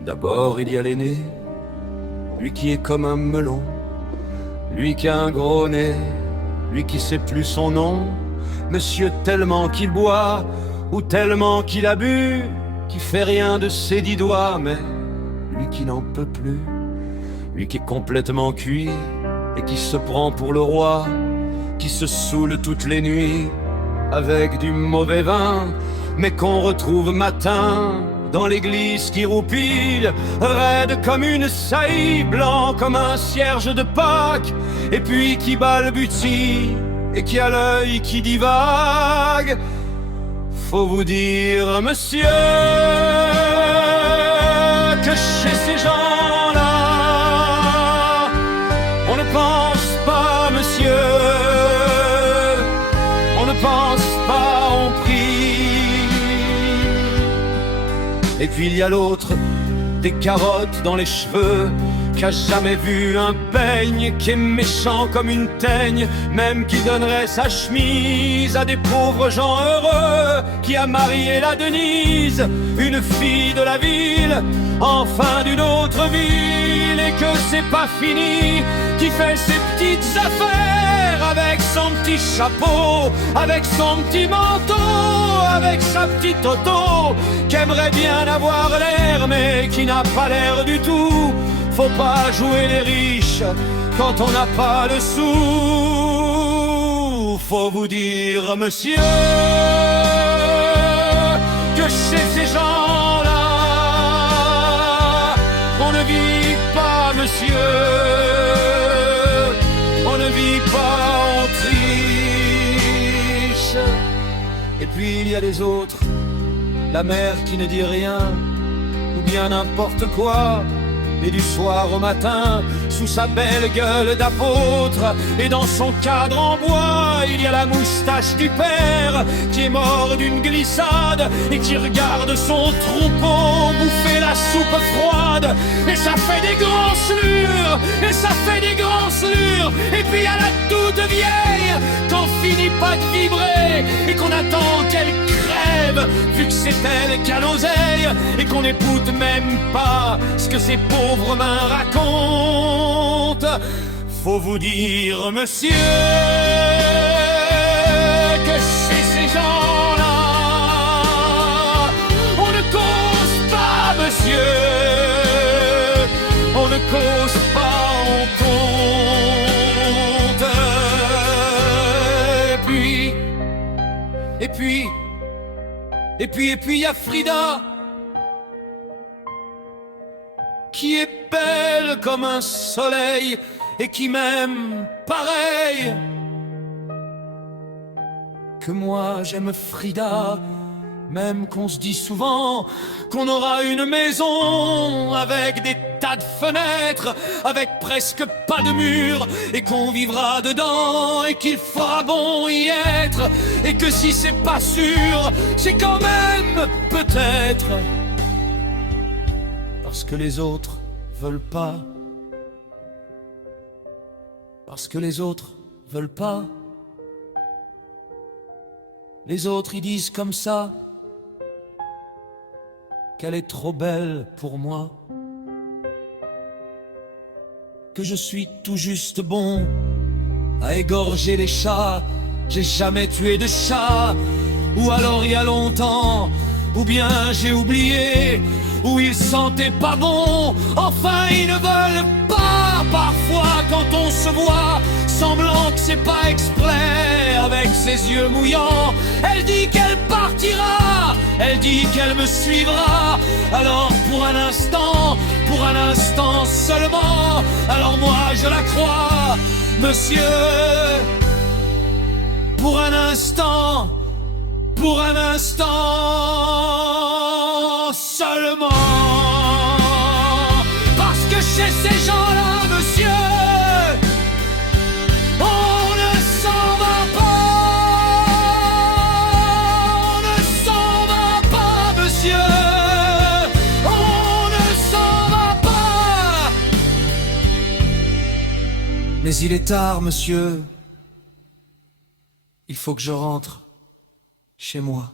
D'abord il y a l'aîné, lui qui est comme un melon, lui qui a un gros nez, lui qui sait plus son nom. Monsieur tellement qu'il boit, ou tellement qu'il a bu, qui fait rien de ses 10 doigts, mais lui qui n'en peut plus, lui qui est complètement cuit, et qui se prend pour le roi, qui se saoule toutes les nuits, avec du mauvais vin, mais qu'on retrouve matin, dans l'église qui roupille, raide comme une saillie, blanc comme un cierge de Pâques, et puis qui balbutie, et qui a l'œil qui divague. Faut vous dire, monsieur, que chez ces gens-là, on ne pense pas, monsieur, on ne pense pas, on prie. Et puis il y a l'autre, des carottes dans les cheveux, qui a jamais vu un peigne, qui est méchant comme une teigne, même qui donnerait sa chemise à des pauvres gens heureux, qui a marié la Denise, une fille de la ville, enfin d'une autre ville, et que c'est pas fini, qui fait ses petites affaires avec son petit chapeau, avec son petit manteau, avec sa petite auto, qui aimerait bien avoir l'air, mais qui n'a pas l'air du tout. Faut pas jouer les riches quand on n'a pas le sou. Faut vous dire, monsieur, que chez ces gens-là, on ne vit pas, monsieur, on ne vit pas, on triche. Et puis il y a les autres, la mère qui ne dit rien, ou bien n'importe quoi, et du soir au matin, sous sa belle gueule d'apôtre, et dans son cadre en bois, il y a la moustache du père, qui est mort d'une glissade, et qui regarde son troupeau bouffer la soupe froide, et ça fait des grands slurs, et ça fait des grands slurs. Et puis à la toute vieille, qu'on finit pas de vibrer, et qu'on attend qu'elle crève, vu que c'est elle qui a l'oseille, et qu'on n'écoute même pas ce que ses pauvres mains racontent. Faut vous dire, monsieur, que chez ces gens-là, on ne cause pas, monsieur, on ne cause pas, on compte. Et puis il y a Frida, qui est belle comme un soleil et qui m'aime pareil que moi. J'aime Frida, même qu'on se dit souvent qu'on aura une maison avec des tas de fenêtres, avec presque pas de murs, et qu'on vivra dedans, et qu'il fera bon y être, et que si c'est pas sûr, c'est quand même peut-être parce que les autres veulent pas, parce que les autres veulent pas. Les autres ils disent comme ça qu'elle est trop belle pour moi, que je suis tout juste bon à égorger les chats. J'ai jamais tué de chat, ou alors il y a longtemps, ou bien j'ai oublié, ou ils sentaient pas bon. Enfin ils ne veulent pas, parfois quand on se voit, semblant que c'est pas exprès, avec ses yeux mouillants. Elle dit qu'elle partira, elle dit qu'elle me suivra. Alors pour un instant seulement, alors moi je la crois, monsieur. Pour un instant seulement. Parce que chez ces gens-là, monsieur, on ne s'en va pas, on ne s'en va pas, monsieur, on ne s'en va pas. Mais il est tard, monsieur, il faut que je rentre chez moi.